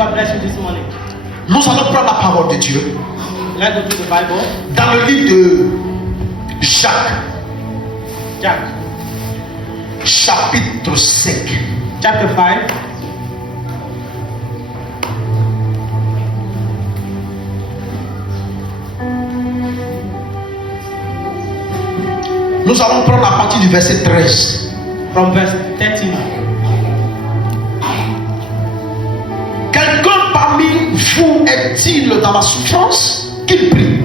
God bless you this morning. Nous allons prendre la parole de Dieu Let's go to the Bible. dans le livre de Jacques, chapitre 5. Chapter 5. Nous allons prendre à partir du verset 13. From verse 13. Quelqu'un parmi vous est-il dans la souffrance qu'il prie?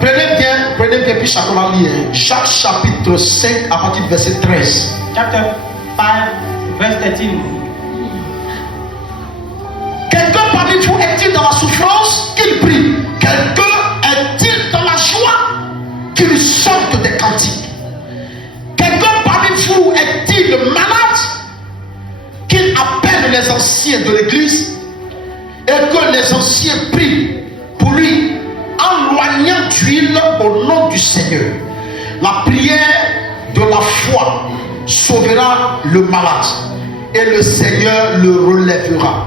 Prenez bien, puis chacun va lire. Jacques chapitre 5 à partir du verset 13. Chapter 5, verse 13. Quelqu'un parmi vous est-il dans la souffrance qu'il prie? Quelqu'un est-il dans la joie qu'il chante des cantiques? Quelqu'un parmi vous est-il malade qu'il appelle les anciens de l'église et que les anciens prient pour lui en loignant d'huile au nom du Seigneur? La prière de la foi sauvera le malade et le Seigneur le relèvera.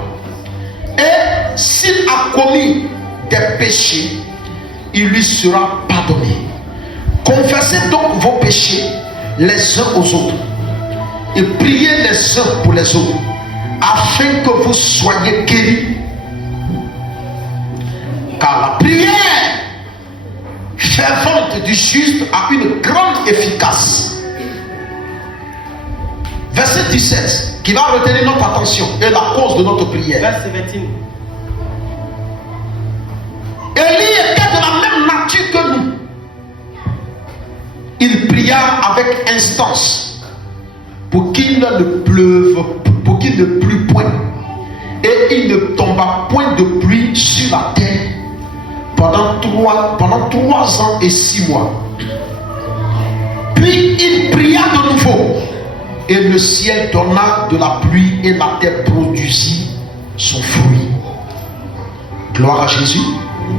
Et s'il a commis des péchés, il lui sera pardonné. Confessez donc vos péchés les uns aux autres et priez les uns pour les autres afin que vous soyez guéris. Car la prière fervente du juste a une grande efficace. Verset 17 qui va retenir notre attention et la cause de notre prière. Verse 17. Élie était de la même nature que nous. Il pria avec instance pour qu'il ne pleuve, pour qu'il ne plût point. Et il ne tomba point de pluie sur la terre pendant 3 ans et 6 mois. Puis il pria de nouveau, et le ciel donna de la pluie et la terre produisit son fruit. Gloire à Jésus.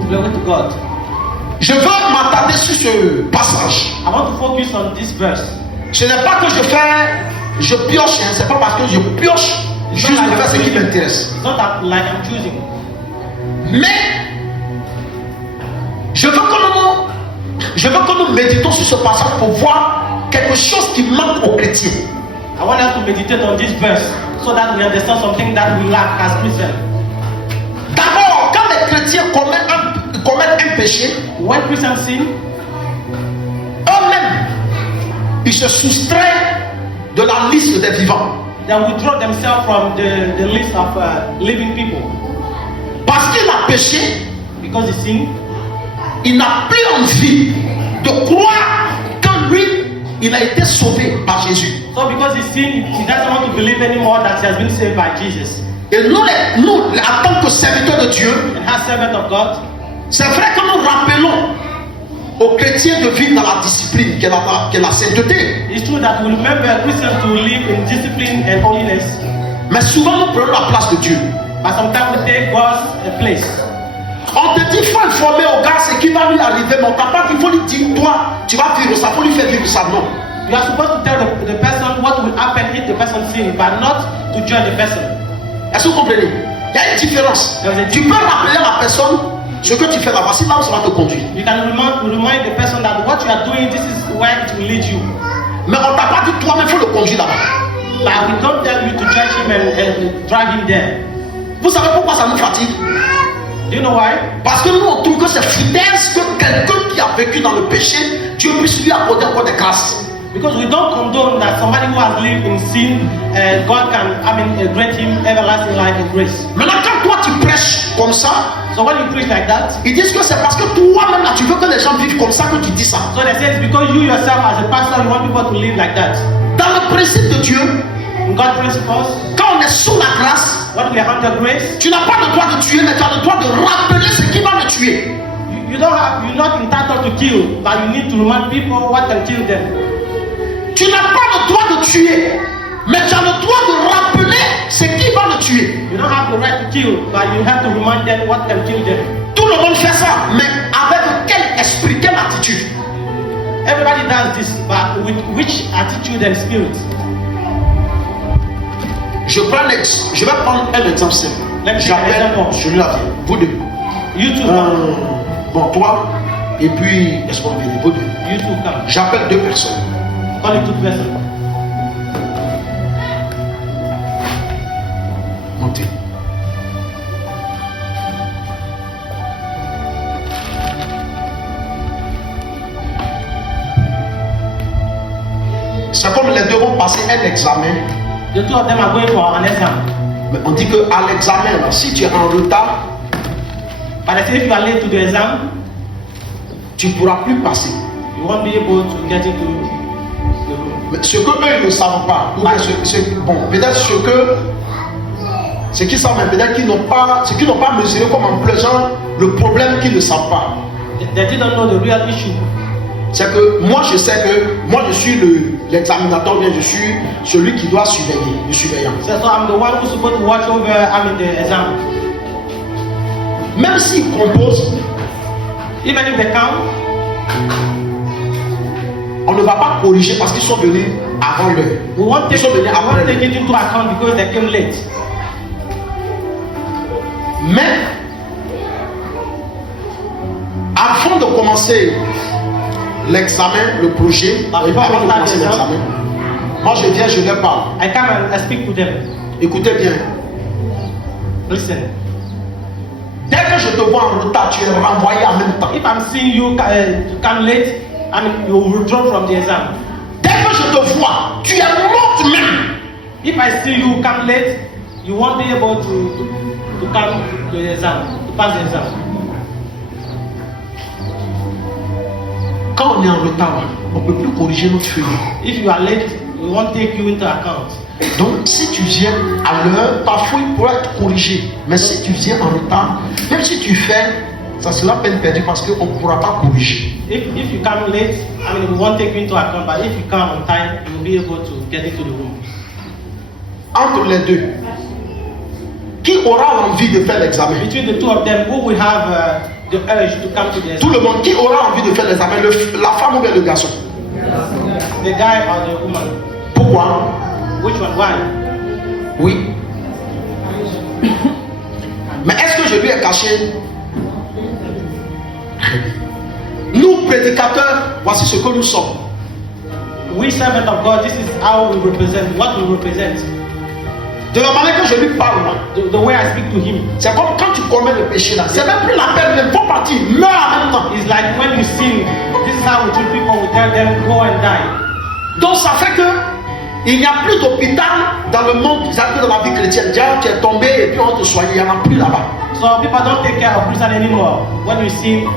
Glory to God. Je veux m'attarder sur ce passage. I want to focus on this verse. Ce n'est pas que je pioche, hein, c'est pas parce que je pioche, juste de faire ce qui m'intéresse. It's not that like I'm choosing. Mais je veux que nous méditons sur ce passage pour voir quelque chose qui manque aux chrétiens. I want us to meditate on this verse so that we understand something that we lack as Christians. D'abord, quand les chrétiens commettent un péché, When Christians sin, eux-mêmes, ils se soustraient de la liste des vivants. they withdraw themselves from the list of living people. Parce qu'il a péché, Because he sinned, il n'a plus envie de croire que lui, il a été sauvé par Jésus. so because he sinned, he doesn't want to believe anymore that he has been saved by Jesus. Et nous, en tant que serviteurs de Dieu, And as servant of God, c'est vrai que nous rappelons aux chrétiens de vivre dans la discipline qui est la sainteté. it's true that we remember Christians to live in discipline and holiness, Mais souvent nous prenons la place de Dieu. but sometimes we take God's place. On te dit qu'il faut informer au gars ce qui va lui arriver, mais on t'a pas dit, il faut lui dire, toi, tu vas vivre ça, il faut lui faire vivre ça, non. You are supposed to tell the person what will happen if the person sins, but not to judge the person. Est-ce que vous comprenez? Il y a une différence. Tu peux rappeler à la personne ce que tu fais là-bas, sinon ça va te conduire. You can remind the person that what you are doing, this is where it will lead you. Mais on t'a pas dit, toi-même, il faut le conduire là-bas. Like we don't tell you to judge him and drive him there. Vous savez pourquoi ça nous fatigue? Do you know why? Parce que nous, on trouve que c'est foutaise que quelqu'un qui a vécu dans le péché, Dieu puisse lui accorder encore des grâces. Because we don't condone that somebody who has lived in sin, God can, grant him everlasting life in grace. Maintenant, quand toi tu prêches comme ça, So when you preach like that, ils disent que c'est parce que toi-même là tu veux que les gens vivent comme ça que tu dis ça. so they say it's because you yourself as a pastor, you want people to live like that. Dans le principe de Dieu, In God's principles, quand on est sous la grâce, when we are under grace, tu n'as pas le droit de tuer, mais tu as le droit de rappeler ce qui va le tuer. you're not entitled to kill, but you need to remind people what can kill them. Tu n'as pas le droit de tuer, mais tu as le droit de rappeler ce qui va le tuer. You don't have the right to kill, but you have to remind them what can kill them. Tout le monde fait ça, mais avec quel esprit, quelle attitude? Everybody does this, but with which attitude and spirit? Je vais prendre un exemple simple. Let me take an J'appelle example. celui-là, vous deux. You two come. Bon, toi, et puis, laisse-moi venir, vous deux. You two come. J'appelle 2 personnes. Call it two person. Montez. C'est comme les deux vont passer un examen. The two of them are going for an exam. Mais on dit qu'à l'examen, là, si tu es en retard, But I say if you are late to the exam, tu ne pourras plus passer. you won't be able to get into the room. Mais ce que eux ils ne savent pas, ou bien bon, peut-être ce qu'ils savent, mais peut-être qu'ils n'ont pas mesuré comme en plaisantant le problème qu'ils ne savent pas. They didn't know the real issue. C'est que moi je sais que moi je suis l'examinateur, bien je suis celui qui doit surveiller, le surveillant. So I'm the one who's supposed to watch over the exam. Même s'ils composent, Even if they come, on ne va pas corriger parce qu'ils sont venus avant l'heure. we won't Ils take, sont venus après take l'heure. it into account because they came late. Mais avant de commencer l'examen, le projet, avant de commencer l'examen, moi je viens, je leur parle. I come and I speak to them. Écoutez bien. Listen, Dès que je te vois en retard, tu es renvoyé en même temps. if I'm seeing you come late, I mean you will withdraw from the exam. Dès que je te vois, tu es mort même. If I see you come late, you won't be able to come to the exam, to pass the exam. Quand on est en retard, on ne peut plus corriger notre feuille. If you are late, we won't take you into account. Donc, si tu viens à l'heure, parfois il pourra être corrigé. Mais si tu viens en retard, même si tu fais, ça sera peine perdue parce qu'on ne pourra pas corriger. If you come late, I mean we won't take you into account. But if you come on time, you will be able to get into the room. Entre les deux, qui aura l'envie de faire l'examen? Between the two of them, who will have the urge to come to the Tout exam? le monde, qui aura envie de faire l'examen? La femme ou bien le garçon? The guy or the woman? Pourquoi? Which one? Why? Oui. Mais est-ce que je lui ai caché? Nous, prédicateurs, voici ce que nous sommes. We servants of God, this is how we represent, what we represent. De la manière que je lui parle, là, The way I speak to him. c'est comme quand tu commets le péché là. C'est même plus la peine, il faut partir, meurs en même temps. It's like when you sin, this is how we treat people, we tell them go and die. Donc ça fait que il n'y a plus d'hôpital dans le monde, dans la vie chrétienne. Déjà, tu es tombé et puis on te soigne, il n'y en a plus là-bas. So people don't take care of prison anymore. When you sin,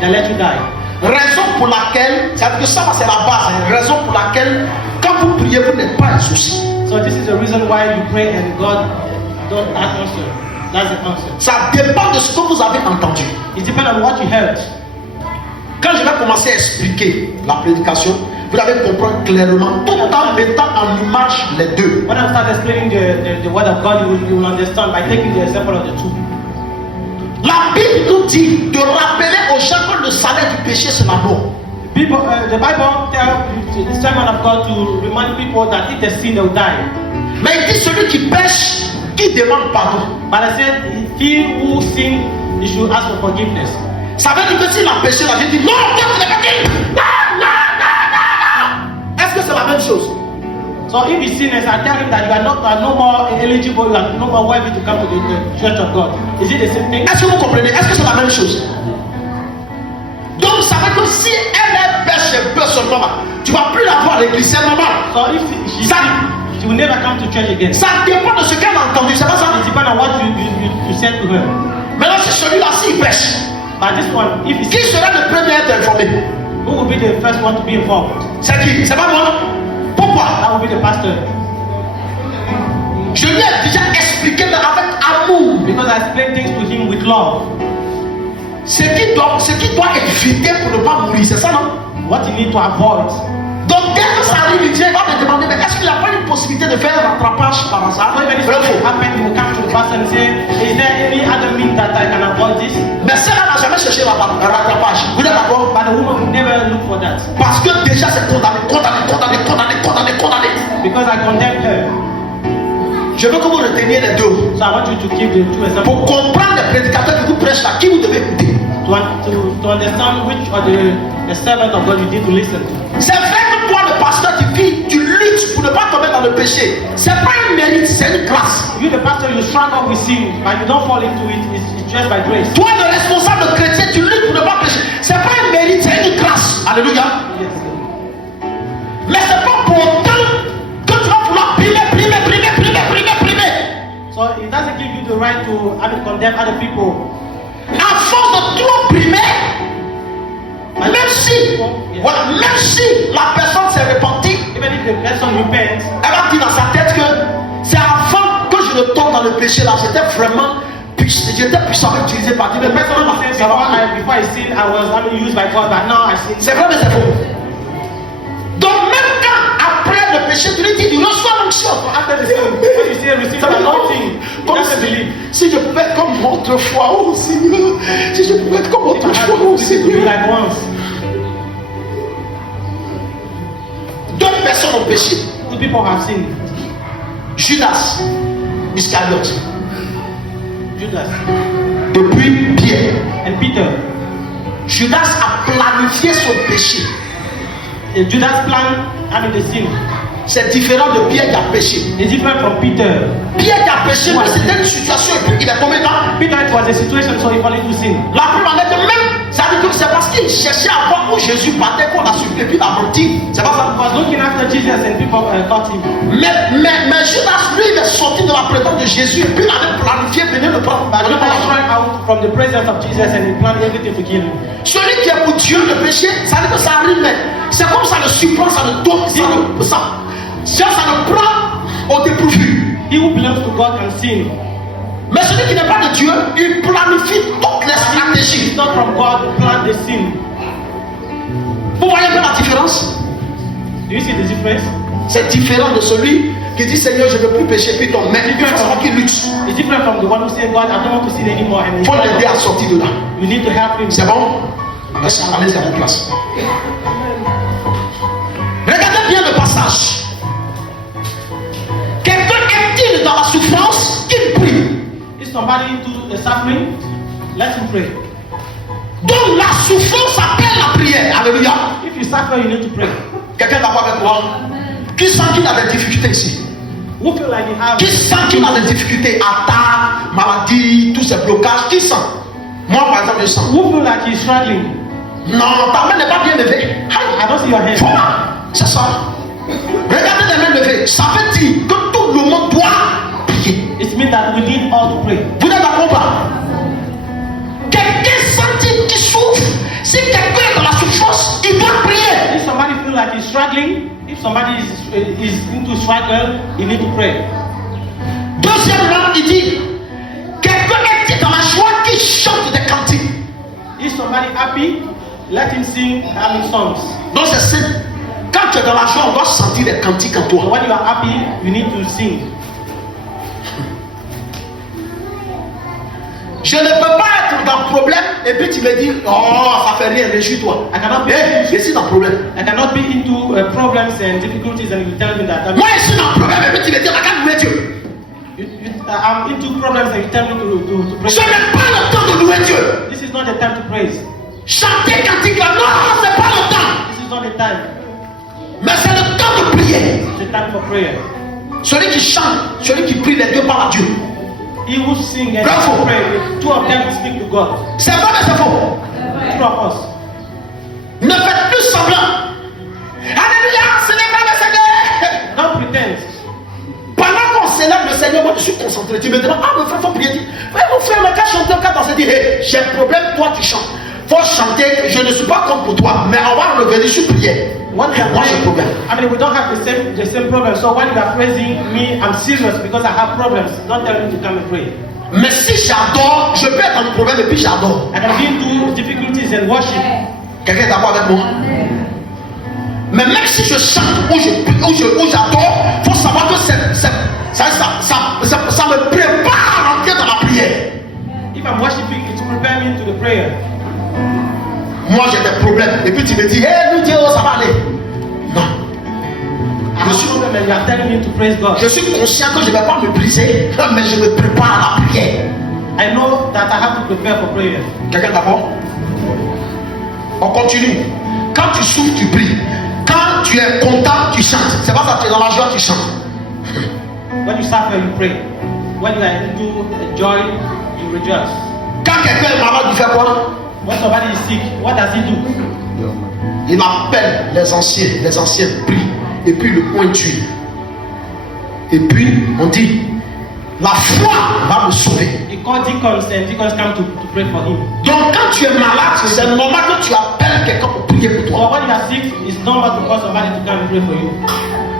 they let you die. Raison pour laquelle, c'est-à-dire que ça c'est la base, hein, raison pour laquelle quand vous priez, vous n'êtes pas exaucé. So this is the reason why you pray and God don't answer. That's the answer. Ça dépend de ce que vous avez entendu. It depends on what you heard. Quand je vais commencer à expliquer la prédication, vous allez comprendre clairement, tout en mettant en image les deux. When I start explaining the word of God, you will understand by taking the example of the two. La Bible nous dit de rappeler aux gens que le salaire du péché c'est la mort. People, the Bible tells the sermon of God to remind people that if they sin, they will die. Mais il dit celui qui pêche, qui demande pardon. But I said, he who sin, he should ask for forgiveness. Ça veut dire que s'il a péché, là, je dis non, Dieu ne l'a pas dit. Non. Est-ce que c'est la même chose? So if he sins, I tell him that you are no more eligible, you are no more worthy to come to the church of God. Is it the same thing? Est-ce que vous comprenez? Est-ce que c'est la même chose? Donc ça veut dire que si elle pêche un peu seulement là, tu ne vas plus la voir à l'église, c'est normal. So if she sins, she will never come to church again. Ça dépend de ce qu'elle a entendu, c'est pas ça? It depends on what you said to her. Maintenant si celui-là, s'il pêche, But this one, if he qui sins, sera le premier à être informé? who will be the first one to be informed? C'est qui? C'est pas moi. Pourquoi? That will be the pastor. Je lui ai déjà expliqué mais avec amour Because I explain things to him with love. ce qu'il doit éviter pour ne pas mourir, c'est ça non? What you need to avoid. Donc dès que ça arrive, il vient, il va me demander, mais est-ce qu'il n'y a pas une possibilité de faire un rattrapage par hasard? So if anything Vrai ou faux? happens, you will come to the pastor and say, is there any other means that I can avoid this? Mais celle-là n'a jamais cherché un rattrapage. Vous êtes d'accord? But the woman will never look for that. Parce que déjà c'est condamné. Because I condemned her. Je veux que vous reteniez les deux. So I want you to keep the two examples. Pour comprendre les prédicateurs qui vous prêchent là, qui vous devez écouter. To understand which are the servant of God you need to listen to. C'est vrai que toi, le pasteur, tu luttes pour ne pas tomber dans le péché. C'est pas un mérite, c'est une grâce. You, the pastor, you struggle with sin, but you don't fall into it. It's just by grace. Toi, le responsable chrétien, tu luttes pour ne pas pécher. C'est pas un mérite, c'est une grâce. Alléluia. Yes. Mais c'est pas pour autant que tu vas vouloir primer. So it doesn't give you the right to condemn other people. À force de trop primer, même si la personne s'est repentie, Even if the person repents, elle va dire dans sa tête que c'est avant que je ne tombe dans le péché là, j'étais puissant utilisé par Dieu. the person will say, before I sin, I was used by God, but now I sin. C'est vrai, mais c'est faux. Donc même quand après le péché, tu lui dis, il reçoit l'onction. After the sin, when you say receive the anointing, he doesn't believe. Si je pouvais être comme autrefois, oh Seigneur, si je pouvais être comme If I had autrefois, to oh be Seigneur. like once, Deux personnes ont péché. two people have sinned. Judas Iscariote, Judas depuis Pierre. and Peter. Judas a planifié son péché. Judas planned the sin. C'est différent de Pierre qui a péché. It's different from Peter. Pierre qui a péché, lui, c'était une situation et puis il est tombé dans. Peter, it was a situation, so he fell into sin. La preuve en est que même, ça veut dire que c'est parce qu'il cherchait à voir où Jésus partait qu'on a suivi et puis il a menti. C'est pas ça. He was looking after Jesus and people caught him. Mais Judas, lui, il est sorti de la présence de Jésus et puis il avait planifié venir le prendre. But Judas ran out from the presence of Jesus and he planned everything to kill him. Celui qui est pour Dieu, le péché, ça veut dire que ça arrive, mais c'est comme ça le surprend, ça le tombe, ça le prend au dépourvu. He who belongs to God can sin. Mais celui qui n'est pas de Dieu, il planifie toutes les stratégies. It's not from God to plan the sin. Vous voyez un peu la différence? Do you see the difference? C'est différent de celui qui dit Seigneur, je ne veux plus pécher, puis tombe. Mais il faut qu'il lutte. It's different from the one who says, God, I don't want to sin anymore. And Il faut l'aider à sortir de là. you need to help him. C'est bon? Allez à votre place. Regardez bien le passage. Quelqu'un est-il dans la souffrance qu'il prie? If somebody into the suffering, let him pray. Donc la souffrance appelle la prière. Alléluia. If you suffer, you need to pray. Quelqu'un est d'accord avec moi? Qui sent qu'il a des difficultés ici? Who feel like you have Qui sent qu'il a des difficultés? Attaques, maladies, tous ces blocages. Qui sent? Moi par exemple je sens. Who feel like he's struggling? Non, ta main n'est pas bien levée. I don't see your hand. Voilà, c'est ça. Regardez les mains levées. Ça veut dire que tout le monde doit prier. It means that we need all to pray. Vous êtes d'accord ou pas? Quelqu'un sent qui souffre. Si quelqu'un est dans la souffrance, il doit prier. If somebody feel like he's struggling, if somebody is into struggle, you need to pray. Deuxièmement, il dit quelqu'un est dans la joie qui chante des cantiques. If somebody happy, let him sing songs. Donc c'est simple. Quand tu es dans la joie, on doit sentir des cantiques en toi. When you are happy, you need to sing. Je ne peux pas être dans le problème et puis tu me dis, oh, ça fait rien, réjouis-toi. I cannot be. Je suis dans le problème. I cannot be into problems and difficulties and you tell me that. Moi, je suis dans le problème et puis tu me dis, regarde louer Dieu. I'm into problems and you tell me to pray. Ce n'est pas le temps de louer Dieu. This is not the time to praise. Chanter cantique là, non, c'est pas le temps. This is not the time. Mais c'est le temps de prier. It's the time for prayer. Celui qui chante, celui qui prie, les deux parlent à Dieu. He who sing and Bravo. pray, two of them speak to God. C'est vrai, mais c'est faux. Two of us. Ne faites plus semblant. Alléluia, célébrez le Seigneur. Don't pretend. Pendant qu'on célèbre le Seigneur, moi je suis concentré. Tu me demandes, ah, mon frère, faut prier. Ouais, mon frère, le cas chanteur, quand on se dit, hey, j'ai un problème, toi tu chantes. Faut chanter, je ne suis pas contre pour toi, mais on va revenir sur prière. What we are Moi j'ai un praying, problème. I mean, we don't have the same problem. So when you are praising me, I'm serious because I have problems. Don't tell me to come and pray. Mais si j'adore, je peux être dans le problème et puis j'adore. I can be into difficulties and worship. Quelqu'un est d'accord avec moi? Mais même si je chante ou j'adore, il faut savoir que ça me prépare à rentrer dans la prière. If I'm worshiping, it will prepare me to the prayer. Moi j'ai des problèmes. Et puis tu me dis, hé, nous Dieu, ça va aller. Non. I have problems him and you are telling him to praise God. Je suis conscient que je ne vais pas me briser, mais je me prépare à la prière. I know that I have to prepare for prayer. Quelqu'un d'accord? On continue. Quand tu souffres, tu pries. Quand tu es content, tu chantes. C'est pas ça, tu es dans la joie, tu chantes. When you suffer, you pray. When you are into joy, you rejoice. Quand quelqu'un est malade, il fait quoi? When somebody is sick, what does he do? Il appelle les anciens prient. Et puis le pointu. Et puis on dit, la foi va me sauver. He called deacons and deacons come to pray for him. Donc quand tu es malade, c'est normal que tu appelles quelqu'un pour prier pour So toi. when you are sick, it's normal to call somebody to come and pray for you.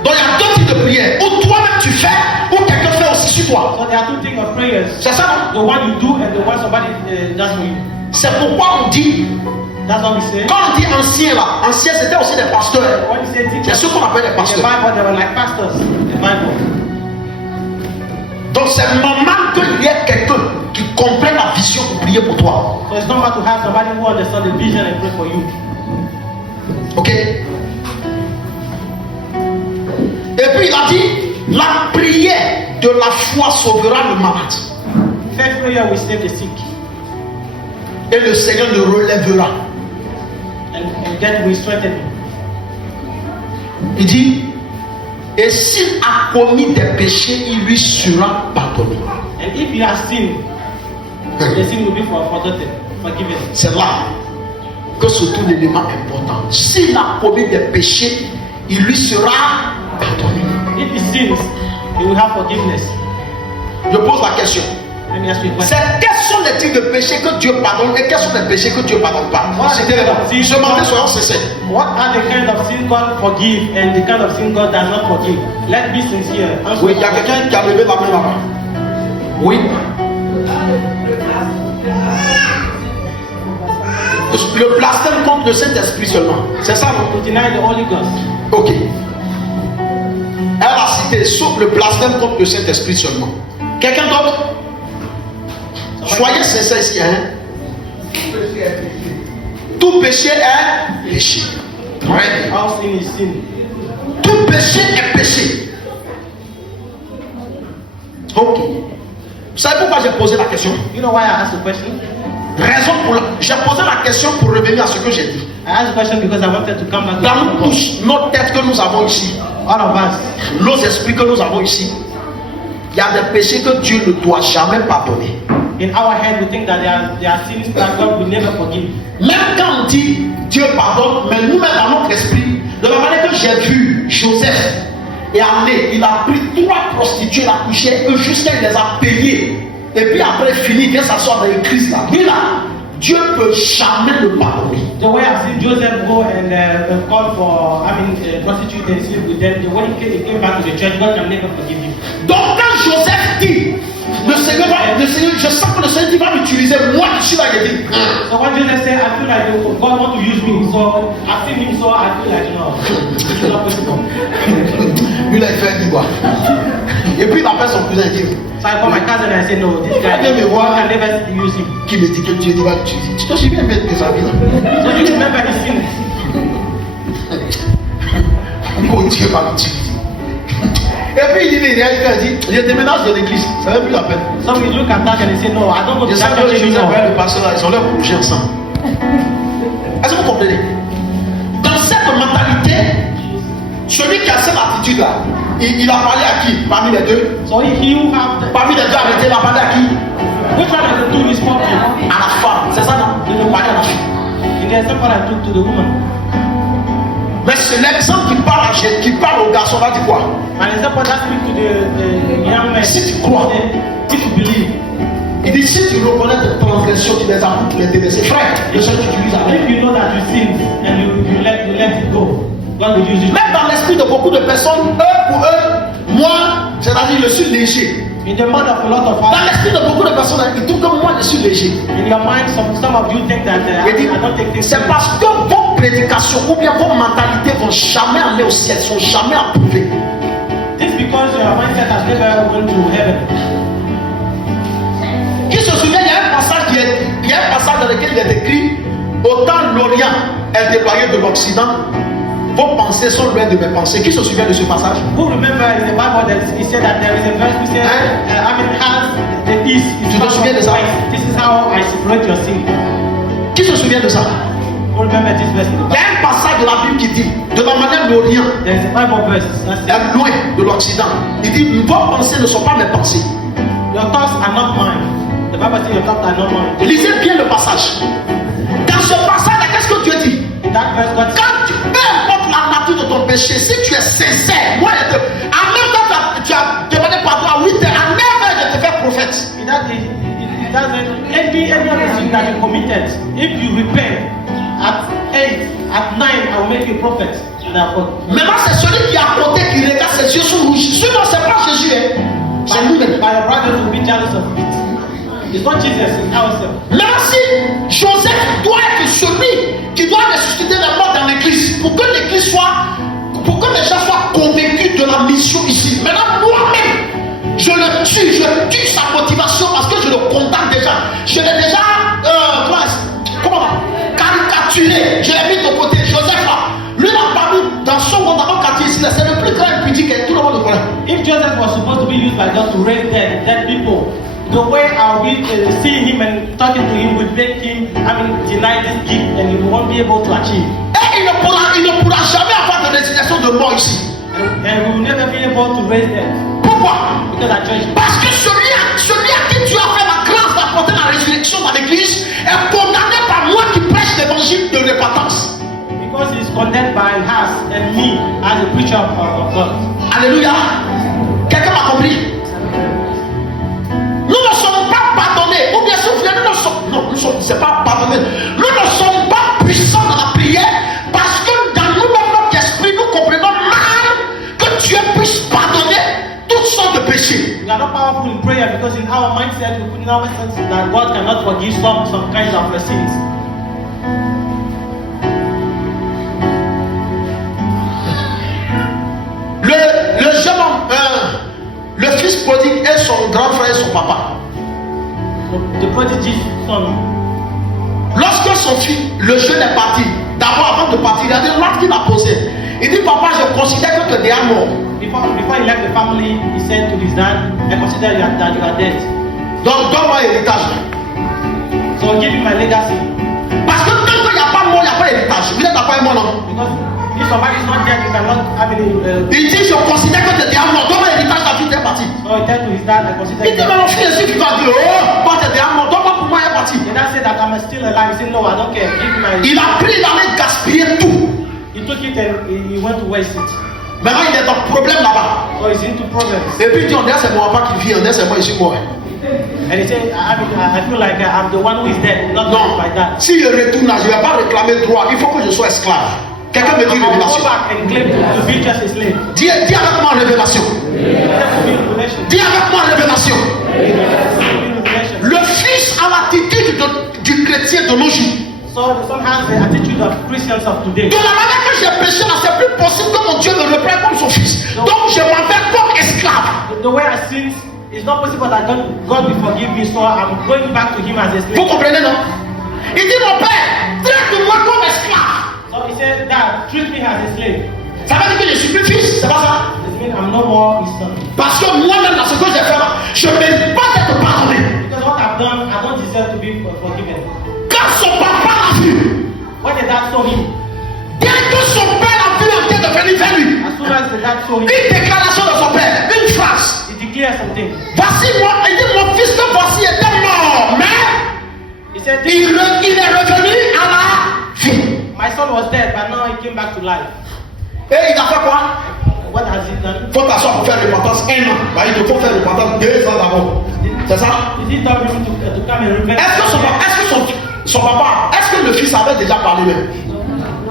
Donc il y a deux types de prières. Ou toi-même tu fais, ou quelqu'un fait aussi sur toi. So there are two types of prayers. C'est ça, non? The one you do and the one somebody does for you. C'est pourquoi on dit, That's what we say. quand on dit ancien là, ancien c'était aussi des pasteurs. When you say C'est deacons, ce qu'on appelle les in the pasteurs. Bible, they were like pastors in the Bible. Donc c'est normal qu'il y ait quelqu'un qui comprenne la vision pour prier pour toi. So it's normal to have somebody who understands the vision and pray for you. Ok? Et puis il a dit, la prière de la foi sauvera le malade. Faith prayer will save the sick, Et le Seigneur le relèvera. and that will strengthen you. Il dit, et s'il a commis des péchés, il lui sera pardonné. And if you have sinned, the sin will be forgotten, forgiven. C'est là que se trouve l'élément important. S'il a commis des péchés, il lui sera pardonné. If he sins, he will have forgiveness. Je pose la question. Let me ask you a question. Quels sont les types de péchés que Dieu pardonne et quels sont les péchés que Dieu ne pardonne pas? Je demandais, soyons sincères. What are the kind of sin God forgive and the kind of sin God does not forgive? Let's be sincere. Answer Oui, il y a quelqu'un qui a levé la main là-bas. Oui. Le blasphème contre le Saint-Esprit seulement. C'est ça, non? to deny the Holy Ghost. Ok. Elle a cité, sauf le blasphème contre le Saint-Esprit seulement. Quelqu'un d'autre? Soyez sincères ici, hein? Tout péché est péché. Très bien. All sin is sin. Tout péché est péché. Ok. Vous savez pourquoi j'ai posé la question? You know why I asked the question? Raison pour la... J'ai posé la question pour revenir à ce que j'ai dit. I asked the question because I wanted to come back Dans nous to tous, nos têtes que nous avons ici, all of us. nos esprits que nous avons ici, il y a des péchés que Dieu ne doit jamais pardonner. In our head, we think that there are sins that God will never forgive. Même quand on dit Dieu pardonne, mais nous-mêmes dans notre esprit, de la manière que j'ai vu Joseph est allé, il a pris 3 prostituées, il a couché, eux jusqu'à il les a payées. Et puis après fini, il vient s'asseoir dans l'église là. Lui là, Dieu ne peut jamais le pardonner. The way I've seen Joseph go and call for, prostitute and sleep with them, the way he came back to the church, God can never forgive him. Donc quand Joseph dit, le Seigneur, je sens que le Seigneur va m'utiliser, moi qui suis là, il dit. So when Joseph said, I feel like God wants to use me, so I've seen him, so I feel like, no, it's not possible. Lui là, il fait un quoi. Et puis il appelle son cousin et dit, So I called my cousin and I said, no, this guy, God can never use him. qui me dit que Dieu va l'utiliser. Tu te souviens bien de tes amis là? So you remember his sins. Oh, Dieu va l'utiliser. Et puis il dit, il dit, je déménage de l'église, ça ne vaut plus la peine. So we look at that and they say, no, I don't go to Je sais that que church les anymore. le pasteur là, ils ont leur projet ensemble. Est-ce que vous comprenez? Dans cette mentalité, celui qui a cette attitude là, il a parlé à qui parmi les deux? So he who have Parmi les deux arrêtés, il a parlé à qui? which one of the two is spoke to? À la femme, c'est ça non? Il a parlé à la femme. In the example I took to the woman. Mais c'est l'exemple qui parle au garçon, va dire quoi? An example that speaks to the young man. Si tu crois, If you believe, il dit si tu reconnais tes transgressions, tu les as toutes les délaissées. Frère, le Seigneur t'utilise avec. if you know that you sin and you let it go, God will use you. Même dans l'esprit de beaucoup de personnes, eux pour eux, moi, c'est-à-dire je suis léger. In the mind of a lot of Dans us, l'esprit de beaucoup de personnes, ils trouvent que moi je suis léger. in your mind, some of you think that Il dit, I don't take things c'est parce que vos prédications ou bien vos mentalités vont jamais aller au ciel, sont jamais approuvées. This because your mindset has never gone to heaven. Qui se souvient, il y a un passage dans lequel il est écrit, autant l'Orient est déployé de l'Occident, vos pensées sont loin de mes pensées. Qui se souvient de ce passage? Who remember in the Bible that he said that there is a verse which says, heart, the east is Tu te souviens de ça? This is how I separate your sin. Qui se souvient de ça? Who remember this verse in the Il y Bible? a un passage de la Bible qui dit, de la manière de l'Orient, There is a Bible verse that says, loin de l'Occident, il dit, vos pensées ne sont pas mes pensées. your thoughts are not mine. The Bible says your thoughts are not mine. Lisez bien le passage. Dans ce passage, qu'est-ce que Dieu dit? In that verse, God says, Peu importe la nature de ton péché, si tu es sincère, moi, à même temps tu as demandé pardon à 8 heures, à 9 heures, je te fais prophète. it doesn't, any other sin that you committed, if you repent at 8, at 9, I will make you a prophet. Maintenant, c'est celui qui a côté qui regarde ses yeux sont rouges. Sinon, c'est pas Jésus, hein. C'est nous-mêmes. By your brothers will be jealous of it. It's not Jesus, it's ourselves. Merci. Joseph doit être celui qui doit ressusciter les morts dans l'église pour que l'église soit, pour que les gens soient convaincus de la mission ici. Maintenant, moi-même, je le tue sa motivation parce que je le condamne déjà. Je l'ai déjà, caricaturé. Je l'ai mis de côté. Joseph, lui, n'a pas mis dans son monde avant quartier ici. C'est le plus grand impudique que tout le monde le connaît. If Joseph was supposed to be used by God to raise dead people, the way I'll be seeing him and talking to him would make him, deny this gift and he won't be able to achieve. Et il ne pourra jamais avoir de résurrection de mort ici. And we will never be able to raise them. Pourquoi? Because I judge. Parce que celui à qui tu as fait la grâce d'apporter la résurrection dans l'église est condamné par moi qui prêche l'évangile de repentance. Because he is condemned by us and me as a preacher of God. Alléluia. Quelqu'un m'a compris? Nous ne sommes pas pardonnés. Ou bien si vous voulez, c'est pas pardonné. Nous ne sommes pas puissants dans la prière parce que dans nous-mêmes, notre esprit, nous comprenons mal que Dieu puisse pardonner toutes sortes de péchés. We are not powerful in prayer because in our mindset, we put in our sense that God cannot forgive some kinds of sins. Le jeune homme, le fils prodigue est son grand frère et son papa. The prodigy son. Lorsque son fils, le jeune est parti, d'abord avant de partir, il a dit, lorsqu'il a posé, il dit, papa, je considère que tu es déjà mort. Before he left the family, he said to his dad, I consider that you are dead. Donc, donne-moi l'héritage. So give him my legacy. Parce que tant qu'il n'y a pas mort, il n'y a pas d'héritage. Vous êtes d'accord avec moi, non? Because if somebody is not dead, you cannot have any. Il dit, je considère que tu es déjà mort. Donne-moi l'héritage, ta fille est partie. So he said to his dad, I consider. Il dit, mais mon fils, si tu vas dire, oh, toi tu es déjà mort, donne-moi pour moi, il est parti. The dad said that I'm still alive. He said, no, I don't care. Give me my. Il a pris, il allait gaspiller tout. He took it and he went to waste it. Maintenant, il est dans le problème là-bas. So he's into problems. Et puis il dit, on dirait c'est mon papa qui vit, on dirait c'est moi ici mort. And he said, I feel like I'm the one who is dead, not Non, like that. si je retourne là, je ne vais pas réclamer droit. Il faut que je sois esclave. Quelqu'un me dit I'll révélation. go back and claim to be just a slave. Dis avec moi révélation. Dis avec moi révélation. Le fils a l'attitude du chrétien de nos jours. So the son has the attitude of Christians of today. De la manière que j'ai prêché là, c'est plus possible que mon Dieu me reprenne comme son fils. Donc je m'en vais comme esclave. The way I sin, it's not possible that God will forgive me, so I'm going back to him as a slave. Vous comprenez, non? Il dit, mon père, traite-moi comme esclave. So he said, Dad, treat me as a slave. Ça veut dire que je suis plus fils, c'est pas ça? It means I'm no more his son. Parce que moi-même, dans ce que j'ai fait là, je ne mérite pas d'être pardonné. Because what I've done, I don't deserve to be forgiven. Quand son papa l'a vu, When the dad saw him, dès que son père l'a vu en train de venir vers lui, as soon as the dad saw him, une déclaration de son père, une phrase. he declared something. Voici moi, il dit mon fils de voici était mort, mais He said, il est revenu à la vie. my son was dead, but now he came back to life. Et il a fait quoi? What has he done? Il faut t'asseoir pour faire repentance 1 an. Bah, il te faut faire repentance 2 ans d'abord. C'est ça? Is he told him to come and repent? Est-ce que son papa, est-ce que le fils avait déjà parlé même?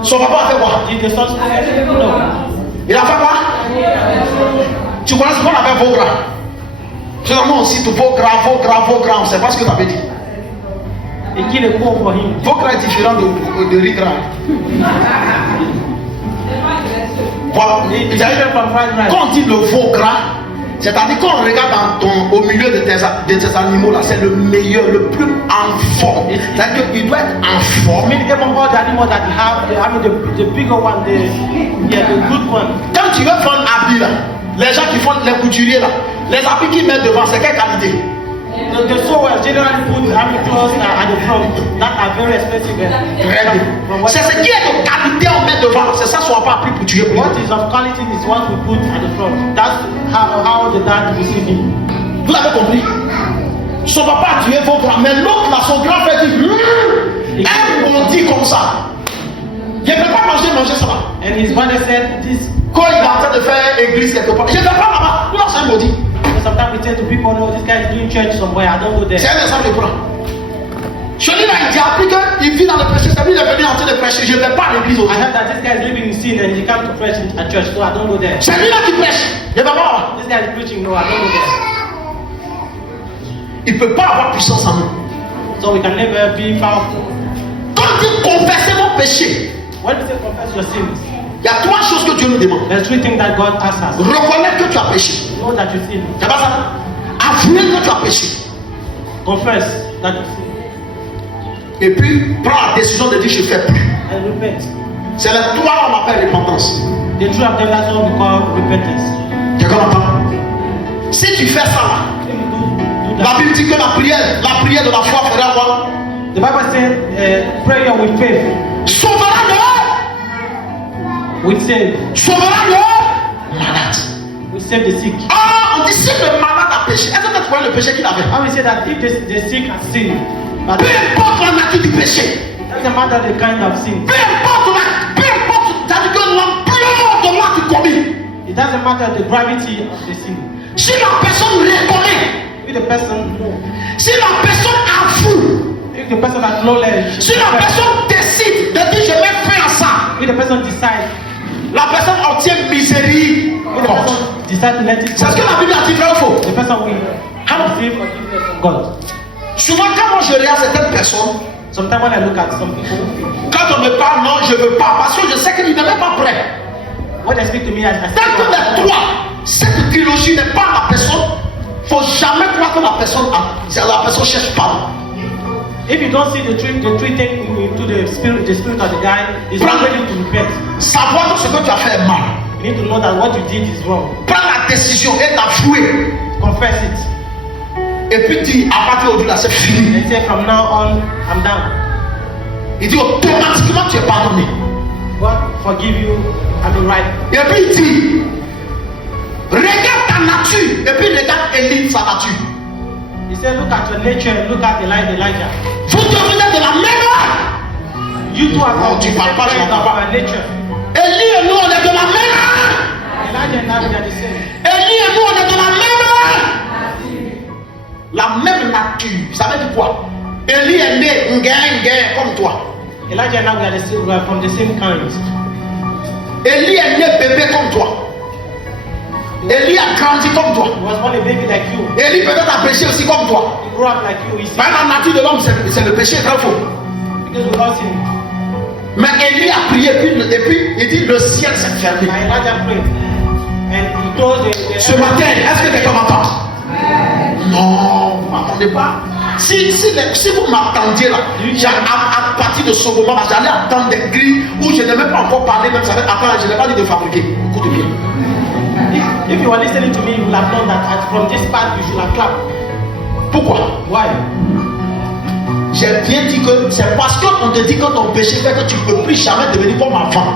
Son papa a fait quoi? Did the son speak? No. Il a fait quoi? Tu connais ce qu'on appelle vos gras? Généralement aussi, tout vos gras, on ne sait pas ce que tu avais dit. He killed a poor for him. Vos gras est différent de riz gras. Voilà. It's different from fried rice. Quand on dit le veau gras, C'est-à-dire qu'on regarde au milieu de tes animaux là, c'est le meilleur, le plus en forme. C'est-à-dire qu'il doit être en forme. I mean, even all the animals that you have, the bigger one, the good one. Quand tu veux faire un habit là, les gens qui font les couturiers là, les habits qu'ils mettent devant, c'est quelle qualité? The sewers generally put clothes at the front that are very expensive. Très bien. C'est ce qui est de qualité on met devant. C'est ça, soit pas appris pour tuer. What is of quality is what we put at the front. That's how the dad received him. Vous avez compris? Son papa a tué vos grands, mais l'autre là, son grand frère dit un dit comme ça. Je ne vais pas manger ça. And his father said this. Quand il est en train de faire église quelque part, je ne vais pas là-bas. Non, c'est un maudit. Sometimes we tell to people, no, this guy is doing church somewhere, I don't go there. C'est un exemple de quoi? Celui-là, il a appris qu'il vit dans le péché, c'est lui qui est venu en train de prêcher. Je ne vais pas à l'église aussi. I heard that this guy is living in sin and he comes to preach at church, so I don't go there. C'est lui-là qui prêche. Je ne vais pas là. This guy is preaching, no, I don't go there. Il ne peut pas avoir puissance en nous. So we can never be powerful. Quand il dit confessez mon péché, When we say confess your sins, il y a trois choses que Dieu nous demande. there's three things that God asks us. Reconnaître que tu as péché. Know that you sin. C'est pas ça? Avouer que tu as péché. Confess that you sin. Et puis, prends la décision de dire je ne fais plus. And repent. C'est les trois qu'on appelle repentance. The two of them, that's what we call repentance. Tu comprends? Si tu fais ça là, If you do la that, Bible dit que la prière de la foi fera quoi? the Bible says prayer with faith Sauvera will save. Sauvera le malade. We save the sick. Ah, on dit si le malade a péché, est-ce que tu vois le péché qu'il avait? And we say that if the sick has sinned, but Peu importe la nature du péché, doesn't matter the kind of sin. peu importe, c'est-à-dire que l'ampleur de l'acte commis. It doesn't matter the gravity of the sin. Si la personne reconnaît, If the person knows, si la personne avoue, if the person has knowledge, si la personne décide de dire je mets fin à ça, if the person decides, la personne obtient miséricorde. if the person decides to let it C'est ce que la Bible a dit, vrai ou faux? the person will receive forgiveness from God. Souvent, quand moi je regarde certaines personnes, Sometimes when I look at some people, quand on me parle, non, je ne veux pas, parce que je sais qu'il n'est même pas prêt. when they speak to me, I Tant que les trois, cette trilogie n'est pas la personne, il ne faut jamais croire que la personne cherche pas. if you don't see the three things into the spirit of the guy is not ready to repent. Savoir que ce que tu as fait est mal. You need to know that what you did is wrong. Prends la décision et t'avouer. Confess it. Et puis dis, à partir d'aujourd'hui, là, c'est fini. And say from now on, I'm down. Il dit automatiquement tu es pardonné. God forgive you. I'm in right. Et puis il dit, regarde ta nature. Et puis regarde Élie, sa nature. He said, look at your nature, look at Elijah. Vous devenez de la même. You two are Non, from tu the parles pas, je same n'entends pas. nature. Élie et nous, on est de la même. Elijah and I, we are the same. Élie et nous, on est de la même. La même nature. Ça veut dire quoi? Élie est né nguin comme toi. Elijah and I, we are the same. We are from the same kind. Élie est né bébé comme toi. Élie a grandi comme toi. He was born a baby like you. Élie peut-être a péché aussi comme toi. He grew up like you. He's Mais la nature de l'homme, c'est le péché, très faux. because we all sin. Mais Élie a prié, et puis il dit le ciel s'est fermé. Now Elijah prayed, and he closed the Ce matin, est-ce que quelqu'un m'entend? Non, vous ne m'entendez pas. Si vous m'attendiez là, à partir de ce moment, j'allais attendre des cris où je n'ai même pas encore parlé, même ça fait attends, je n'ai pas dit de fabriquer. Écoute bien. If you were listening to me, you would have known that from this part you should have clapped. Pourquoi? Why? J'ai bien dit que c'est parce qu'on te dit que ton péché fait que tu ne peux plus jamais devenir comme avant.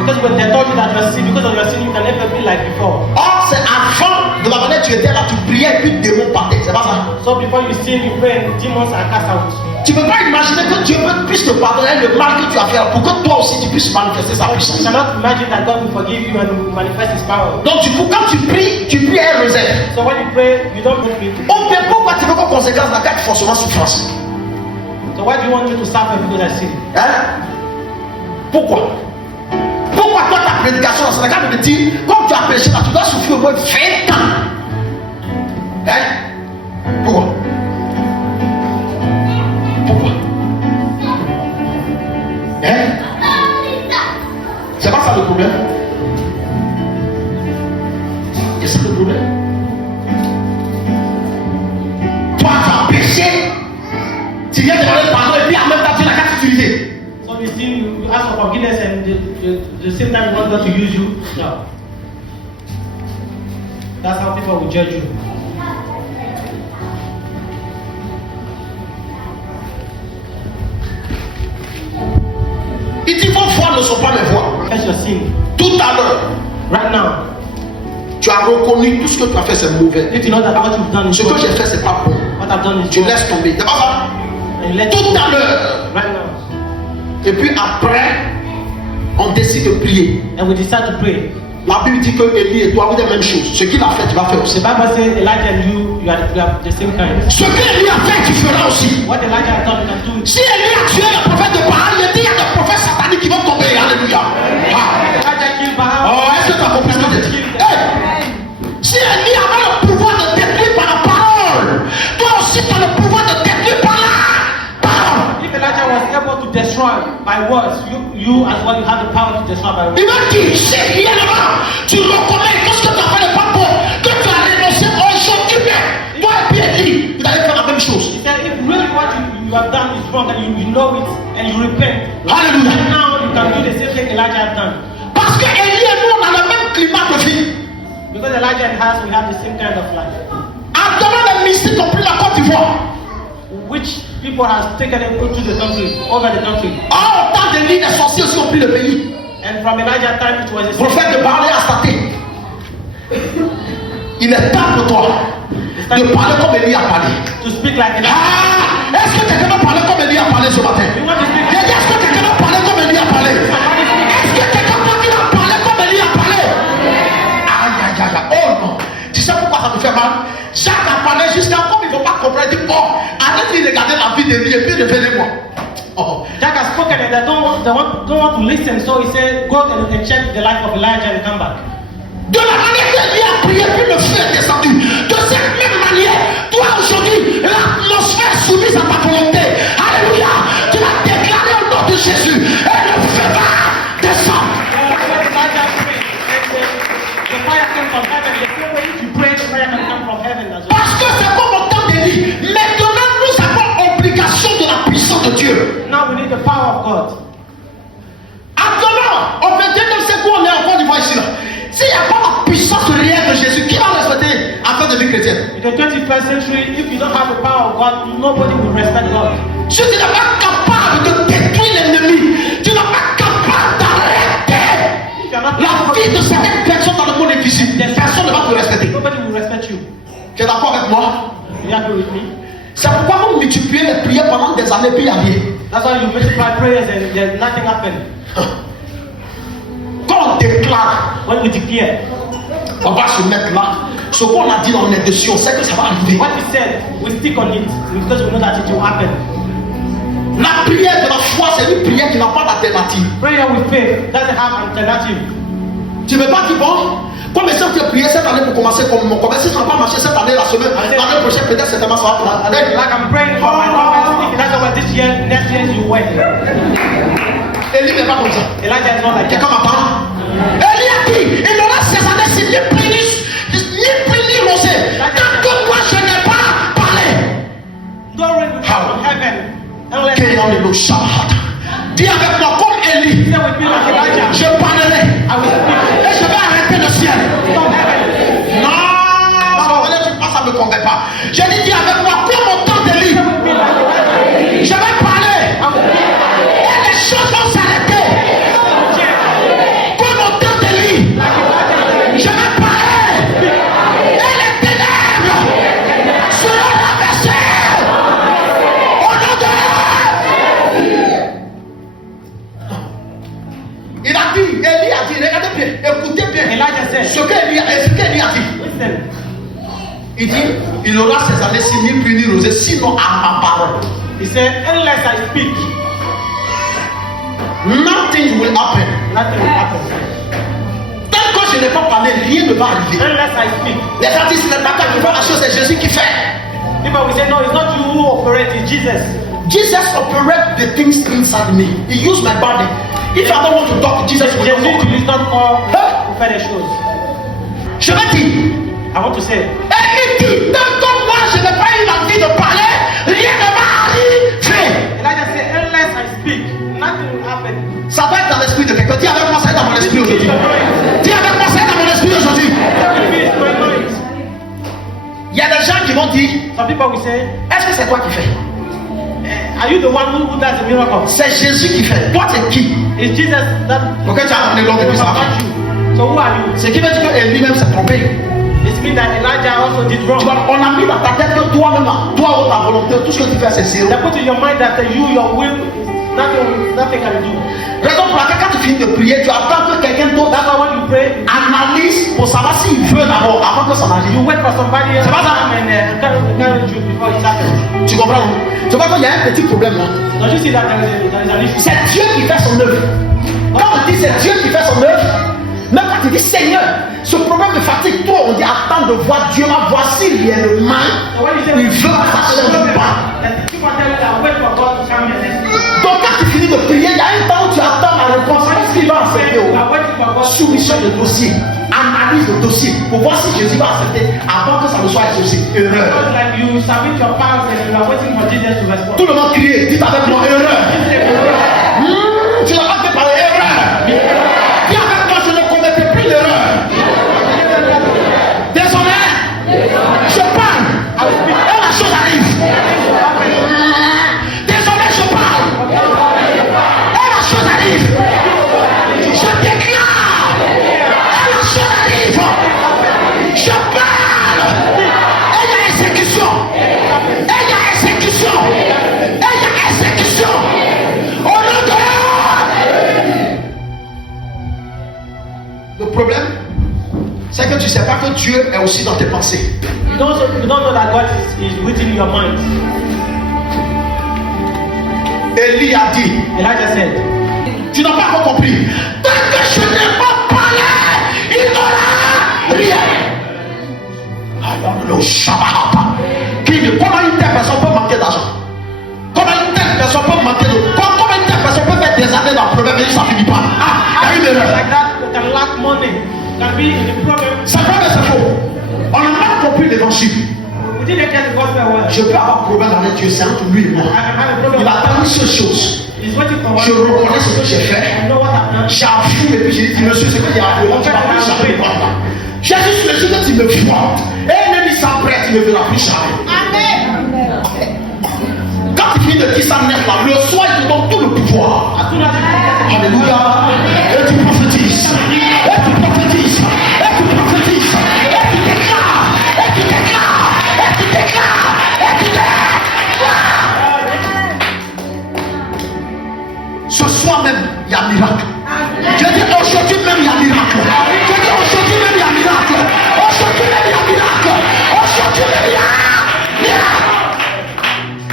Because when they told you that you are sin, because of your sin, you can never be like before. Or, c'est avant de la manière tu étais là, tu priais et puis démon partait. C'est pas ça. So before you sin, you pray and demons are cast out. Tu ne peux pas imaginer que Dieu puisse te pardonner le mal que tu as fait pour que toi aussi tu puisses manifester sa You puissance. cannot imagine that God will forgive you and will manifest His power. Donc quand tu pries à un réserve. So when you pray, you don't pray. On peut pourquoi tu veux comme conséquence dans quatre forcément souffrance. So why do you want me to suffer because I sin? Hein? Pourquoi? Pourquoi toi ta prédication c'est la carte de dire comme tu as péché là, tu dois souffrir au moins 20 ans. Hein? Pourquoi? Pourquoi? Hein? C'est pas ça le problème? Et c'est le problème. Tu viens demander pardon et puis en même temps tu n'as qu'à t'utiliser. So you see, you ask for forgiveness and the same time you want God to use you. No. That's how people will judge you. Il dit vos voix ne sont pas mes voix. Confess your sin. Tout à l'heure, Right now. tu as reconnu tout ce que tu as fait, c'est mauvais. If you know that what you've done is Ce que wrong, j'ai fait, c'est pas bon. what I've done is Tu wrong, laisses tomber. C'est pas ça? and you let Tout it go. à l'heure. Right now. Et puis après, on décide de prier. And we decide to pray. La Bible dit que Élie et toi, vous êtes la même chose. Ce qu'il a fait, tu vas faire The aussi. Bible says Elijah and you are the same kind. Ce que Élie a fait, tu feras aussi. What Elijah has done, you can do it. Si Élie a tué le prophète de Baal, il dit il y a des prophètes sataniques qui vont tomber. Alléluia. Ah. Elijah killed Baal. Oh, est-ce que tu as compris ce que je dis? Hey. Si Élie avait le pouvoir de détruire par la parole, toi aussi tu as le pouvoir de détruire par la parole. If Elijah was able to destroy by words, you as well, you have the power to destroy by words. Il va dire, si réellement tu reconnais que ce que tu as fait n'est pas bon, que tu as renoncé aujourd'hui même, toi et puis Élie, vous allez faire la même chose. He said, if really what you have done is wrong and you know it and you repent, Alléluia. right now you can do the same thing Elijah has done. Parce que Élie et nous, on a le même climat de vie. Because Elijah and us, we have the same kind of life. Actuellement, les mystiques ont pris la Côte d'Ivoire. Which people have taken it to the country, over the country. Or, autant d'Élie, les sorciers aussi ont pris le pays. And from Elijah's time, it was the Le same. prophète de Baal a staté. Il est temps pour toi de parler comme Élie a parlé. To speak like Elijah. Ah, est-ce que quelqu'un va parler comme Élie a parlé ce matin? You want to speak J'ai dit, est-ce que quelqu'un va parler comme Élie a parlé? Est-ce que quelqu'un va parler comme Élie a parlé? Aïe, aïe, aïe, aïe. Oh non. Tu sais pourquoi ça te fait mal? Jacques a parlé jusqu'à comme il ne faut pas comprendre. Il dit, oh, arrêtez de regarder la vie d'Élie et puis revenez-moi. Oh. Jack has spoken and they don't want to listen, so he said, go and check the life of Elijah and come back. De la manière qu'Élie a prié, puis le feu est descendu. De cette même manière, toi aujourd'hui, l'atmosphère soumise à ta volonté. Alléluia. Tu l'as déclaré au nom de Jésus. Et le feu va descendre. The fire came from heaven. The same way if you pray, the fire can come from heaven as well. Parce que c'est comme au temps d'Élie. Maintenant, nous avons obligation de la puissance de Dieu. Now we need the power of God. Actuellement, au 21e siècle, on est en Côte d'Ivoire ici. S'il n'y a pas la puissance réelle de Jésus, qui va respecter afin de vie chrétienne? In the 21st century, if you don't have the power of God, nobody will respect God. Si tu n'es pas capable de détruire l'ennemi, tu n'es pas capable d'arrêter la vie de certaines personnes dans le monde invisible. Personne ne va te respecter. Nobody will respect you. Tu es d'accord avec moi? You agree with me? C'est pourquoi vous multipliez les prières pendant des années, puis il n'y a rien. That's why you multiply prayers and there's nothing happening. Quand on déclare, When we declare, on va se mettre là. Ce qu'on a dit, on est dessus, on sait que ça va arriver. what we said, we stick on it because we know that it will happen. La prière de la foi, c'est une prière qui n'a pas d'alternative. Prayer with faith doesn't have alternative. Tu ne veux pas dire, bon, comme ça tu as prié cette année pour commencer comme mon commerce, si ça n'a pas marché cette année, la semaine, l'année prochaine, peut-être certainement ça va prendre. Like I'm praying for my prophets. If it doesn't work this year, next year you wait. Élie n'est pas comme ça. Elijah is not like Quelqu'un that. m'entend? Élie a dit, il aura ces années si ni pris ni rosé. Tant que moi je n'ai pas parlé. No rain will come from heaven unless Dis avec moi comme Élie. Say with me like Elijah. Je parlerai. I will speak Et je vais arrêter le ciel. from heaven. Non, ça ne me convainc pas. J'ai dit, dis avec moi comme au temps d'Élie. Say with me like Elijah. Je vais parler. I will speak Et les choses vont s'arrêter. Comme au temps d'Élie. Je vais parler. Et les ténèbres seront renversées. Au nom de Il a dit, Élie a dit, regardez bien, écoutez bien. Elijah said, Ce qu'Élie a dit. listen, Il dit, il aura ces années-ci ni plus ni rosé, sinon à ma parole. he said, unless I speak, Nothing will happen. nothing will happen. Tant que je n'ai pas parlé, rien ne va arriver. Unless I speak. Les gens disent, ce n'est pas toi qui fais la chose, c'est Jésus qui fait. People will say, no, it's not you who operate, it's Jesus. Jesus operates the things inside me. He used my body. If I don't want to talk, Jesus will Jesus not talk. is not all to faire des choses. Je vais dire, I want to say, et il dit, tant que moi je n'ai pas eu l'envie de parler, rien ne va arriver. Some people will say, est-ce que c'est toi qui fais? are you the one who does the miracle? C'est Jésus qui fait. Toi, c'est qui? It's Jesus that Ok, tu as amené l'ordre depuis ça. about you. So who are you? Ce qui veut dire que lui-même s'est trompé. It means that Elijah also did wrong. Tu vois, on a mis dans ta tête que toi-même, toi, ta volonté, tout ce que tu fais, c'est zéro. They put in your mind that your will, nothing can do. Raison pour laquelle, quand tu finis de prier, tu attends que quelqu'un d'autre That's why when you pray, analyse pour savoir s'il veut d'abord, avant que ça n'arrive. you wait for somebody else C'est to pas ça. come and encourage you before it happens. Tu comprends? Tu vois qu'il y a un petit problème là. Don't you see that there is an issue? C'est Dieu qui fait son œuvre. Quand on dit c'est Dieu qui fait son œuvre, même quand tu dis Seigneur, ce problème me fatigue trop, on dit attends de voir Dieu, voici réellement, So when you say, il veut que ça change ou pas. that people tell you that wait for God to come and then Donc quand tu finis de prier, il y a un temps où tu attends la réponse. Qu'est-ce qu'il va accepter? you are waiting for God. Soumission de dossier, analyse de dossier, pour voir si Jésus va accepter avant que ça ne soit exaucé. Erreur. It's like you submit your files and you are waiting for Jesus to respond. Tout le monde crie, dites avec moi erreur. Tu n'as pas fait parler erreur. Dis avec moi, je ne commettais plus l'erreur. Désolé, je parle et la chose arrive. Désolé, je parle et la chose arrive. Je déclare et la chose arrive. Je parle et il y a exécution. Et il y a exécution. Et il y a exécution. Au nom de le problème, c'est que tu ne sais pas que Dieu est aussi dans tes pensées. You don't know that God is within your mind. Élie a dit, Elijah said, tu n'as pas encore compris. Tant que je n'ai pas parlé, il n'aura rien. Alors le Shabbat, comment une telle personne peut manquer d'argent? Comment une telle personne peut manquer de... Comment une telle personne peut faire des années dans le problème et ça ne finit pas? Ah, il y a une erreur. like that, you can lack money, can be in the problem. C'est vrai mais c'est faux. On n'a pas compris l'évangile. We didn't get the gospel well. Je peux avoir un problème avec Dieu, c'est entre lui et moi. I can have a problem. Il attend une seule chose. He's waiting for Je one. reconnais ce que j'ai fait. I know what I've done. J'avoue et puis j'ai dit, monsieur, ce que tu as fait, tu vas plus jamais voir là. Jésus, sur le sujet, tu me vois. Et même il s'apprête, tu ne me verras plus jamais. Quand tu finis de dire ça net là, le soir, il te donne tout le pouvoir. As soon as you Alléluia. Et tu prophétises. Et tu prophétises. Et tu prophétises. Et tu déclares. Et tu déclares. Et tu déclares. Et tu déclares. Ce soir même, il y a un miracle. Je dis aujourd'hui même, il y a un miracle. Je dis aujourd'hui même, il y a un miracle. Aujourd'hui même, il y a un miracle. Aujourd'hui même, il y a un miracle.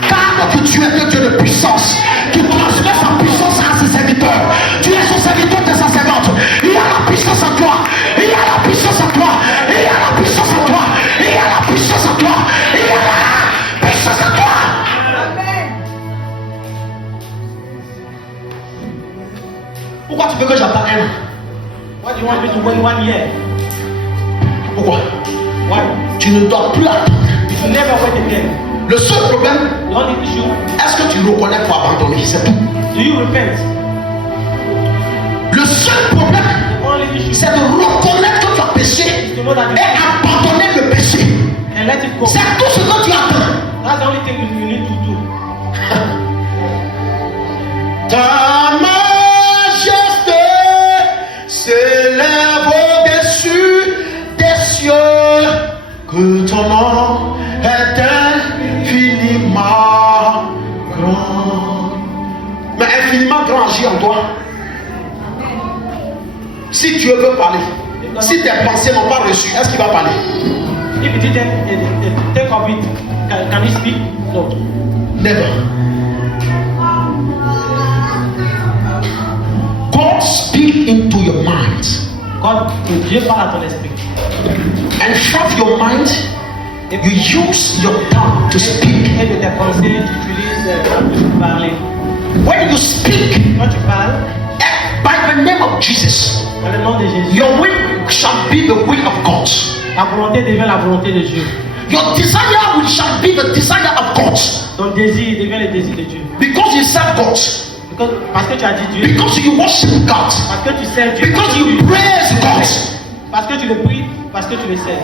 Car que tu es le Dieu de puissance, qui transmet sa puissance à ses serviteurs. Tu es son serviteur de sa servante. Il y a la puissance en toi. Il y a la puissance en toi. Il y a la puissance en toi. Il y a la puissance en toi. Il y a la puissance en toi. Pourquoi tu veux que j'attende un an? what do you want me to wait 1 year? Pourquoi? Why? Tu ne dois plus attendre. You should never wait again. Le seul problème, The only issue, est-ce que tu reconnais pour abandonner? C'est tout. do you repent? Le seul problème, The only issue c'est de reconnaître que tu as péché is to know that et abandonner le péché. and let it go. C'est tout ce que tu attends. That's the only thing you need to do. Ta majesté s'élève au-dessus des cieux, que ton nom est infiniment grand. Mais infiniment grand agit en toi. Si Dieu veut parler, si tes pensées n'ont pas reçu, est-ce qu'il va parler? If you didn't think of it, can you speak? No. Never. God speak into your mind. God, Dieu parle à ton esprit. And from your mind, you use your tongue to speak. Et de tes pensées, tu utilises parler. When you speak Quand tu parles, by the name of Jesus, dans le nom de Jésus, your will shall be the will of God. la volonté devient la volonté de Dieu. Your desire will shall be the desire of God. Ton désir devient le désir de Dieu. Because you serve God. Parce que tu as dit Dieu. Because you worship God. Parce que tu sers Dieu. Because you praise God. Parce que tu le pries, parce que tu le sers.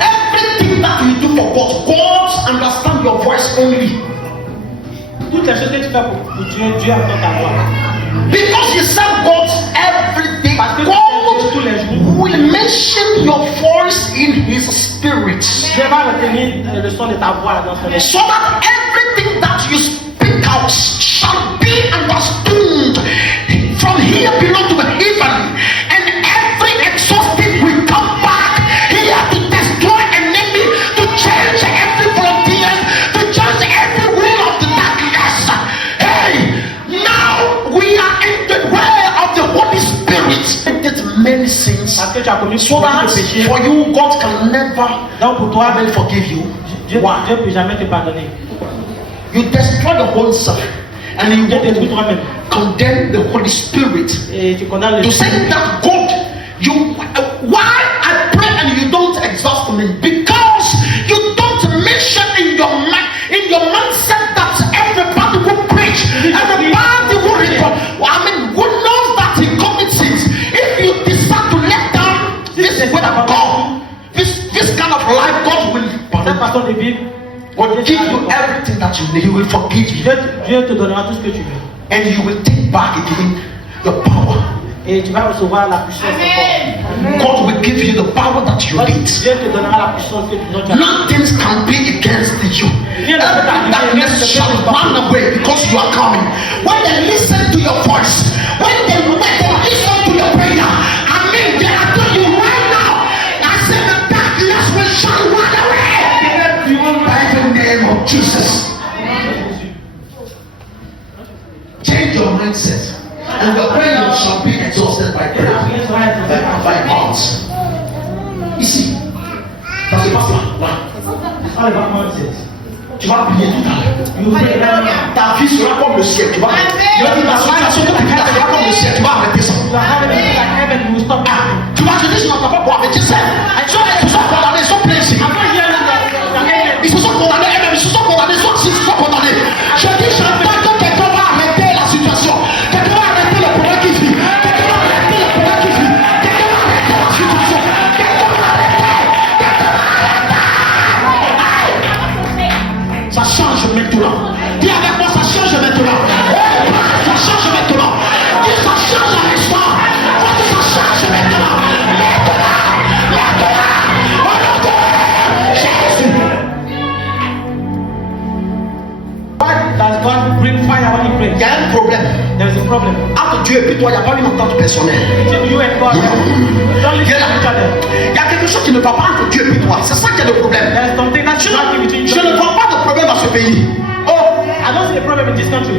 Everything everything that you do for God, God understands your voice only. Toutes les choses que tu fais pour Dieu, Dieu entend ta voix. Because you serve God every day, Parce que tu fais Dieu tous les jours. God will mention your voice in His Spirit, Dieu va retenir le son de ta voix dans son esprit. so that everything that you speak out shall be understood from here below to heaven, and every exhaustive will come back here to destroy enemy, to change every frontier, to change every will of the darkness. Hey, now we are in the way of the Holy Spirit. Did many sins, Parce que tu as commis so beaucoup that de péchés. for you God can never Donc pour toi, will forgive you. Dieu Why? ne peut jamais te pardonner. You destroy the whole self, and you Dieu détruit toi-même. condemn the Holy Spirit. Et tu condamnes To le say that God, you why I pray and you don't exhaust me, because you don't mention in your mind, in your mindset, that everybody will preach, everybody will report. I mean, who knows that he commits sins? If you decide to let down this word of God, this kind of life, God will Cette façon de vivre, will give you everything that you need. He will forgive you, Dieu te donnera tout ce que tu veux. and you will take back again the power. Et tu vas recevoir la puissance de God will give you the power that you need. Dieu te donnera la puissance que tu as. Nothing can be against you. Every darkness shall run away because you are coming. When they listen to your voice, when they listen to your prayer, I mean, they are telling you right now, I said the darkness will shall run away. By the name of Jesus. Change your mindset, and the prayer shall be exhausted by prayer, by hearts. Ici, ça se passe là. Tu vas prier tout à l'heure. Ta vie sera comme le ciel. Tu vas dire la situation que tu vis sera comme le ciel. Tu vas arrêter ça. Tu vas jeter sur notre papa pour arrêter ça. Ils sont condamnés, ils sont plaisés. Ils se sont condamnés eux-mêmes, ils se sont condamnés, ils se sont condamnés. Je dis, j'entends que quelqu'un va arrêter la situation. Quelqu'un va arrêter le problème qui vit. Quelqu'un va arrêter le problème qui vit. Quelqu'un va arrêter la situation. Quelqu'un va arrêter. Ça change maintenant. Dis avec moi, ça change maintenant. Ça change maintenant. Dis, ça change à l'instant. Dis, ça change maintenant. Maintenant. Au nom de Jésus. Why does God bring fire when He prays? Il y a un problème. There is a problem. Entre Dieu et puis toi, il n'y a pas une entente personnelle. Between you and God, don't listen to each other. Il y a quelque chose qui ne va pas entre Dieu et puis toi. C'est ça qui est le problème. There is something that's not between Je you. ne vois pas de problème dans ce pays. Oh, I don't see a problem in this country.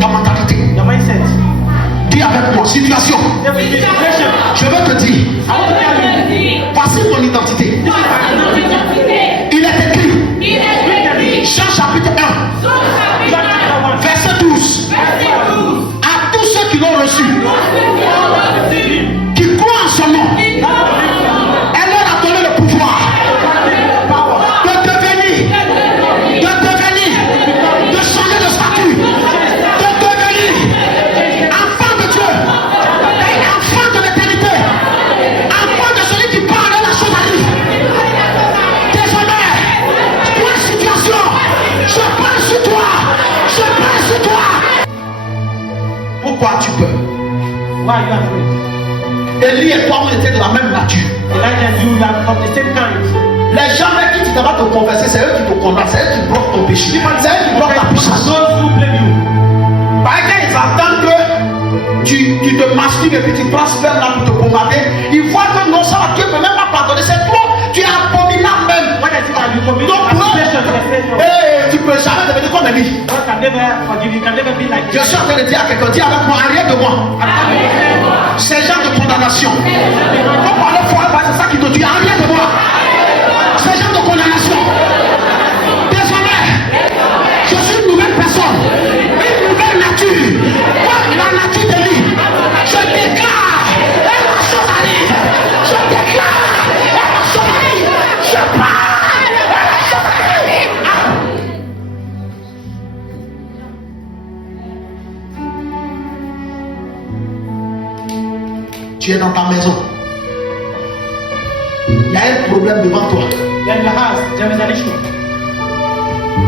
Ta mentalité. Your mindset. Dis avec moi, situation. Every situation. Je veux te dire, I want to tell you. voici ton identité. This is my identity. Il est écrit, Jean chapitre 1, John chapter 1. verset 12. À tous ceux qui l'ont reçu, qui croient en son nom, elle leur a donné le pouvoir de devenir, de changer de statut, de devenir enfant de Dieu, enfant de l'éternité, enfant de celui qui parle de la chose à lui. Désormais, toi situation, je parle sur toi, je parle sur toi. Pourquoi tu peux? Why are you afraid? Élie et toi, on était de la même nature. Elijah and you are from the same kind. Les gens avec qui tu vas te converser, c'est eux qui te condamnent, c'est eux qui bloquent ton péché, c'est eux qui bloquent ta puissance. Those who blame you. Par exemple, ils attendent que tu te masturbes et puis tu transfères là pour te pommader. Ils voient que non, ça va, Dieu ne peut même pas pardonner. C'est toi, tu es abominable même. When I think that you commit Donc, pour eux, hey, tu peux jamais devenir comme Élie. God can never forgive you, can never be like Je suis en train de dire à quelqu'un, dis avec moi, arrière de moi. Ces gens de condamnation. Faut parler fort, c'est ça qui te dit, arrière de moi. Ces gens de condamnation. Désormais, je suis une nouvelle personne, une nouvelle nature. Moi, la nature d'Élie, je déclare, elle va s'en aller. Je déclare, elle va s'en aller. Je parle, elle va s'en aller. Tu es dans ta maison. il y a un problème devant toi. Then you ask, there is an issue.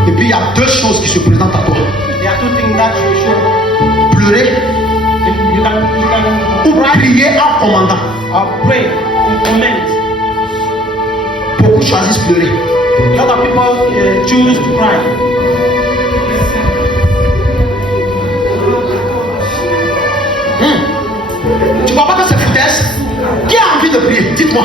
Et puis il y a deux choses qui se présentent à toi. There are two things that you should. Pleurer You can ou prier en commandant. or pray in comment. Beaucoup choisissent pleurer. A lot of people choose to cry. Tu vois pas que c'est foutaise? Qui a envie de prier? Dites-moi.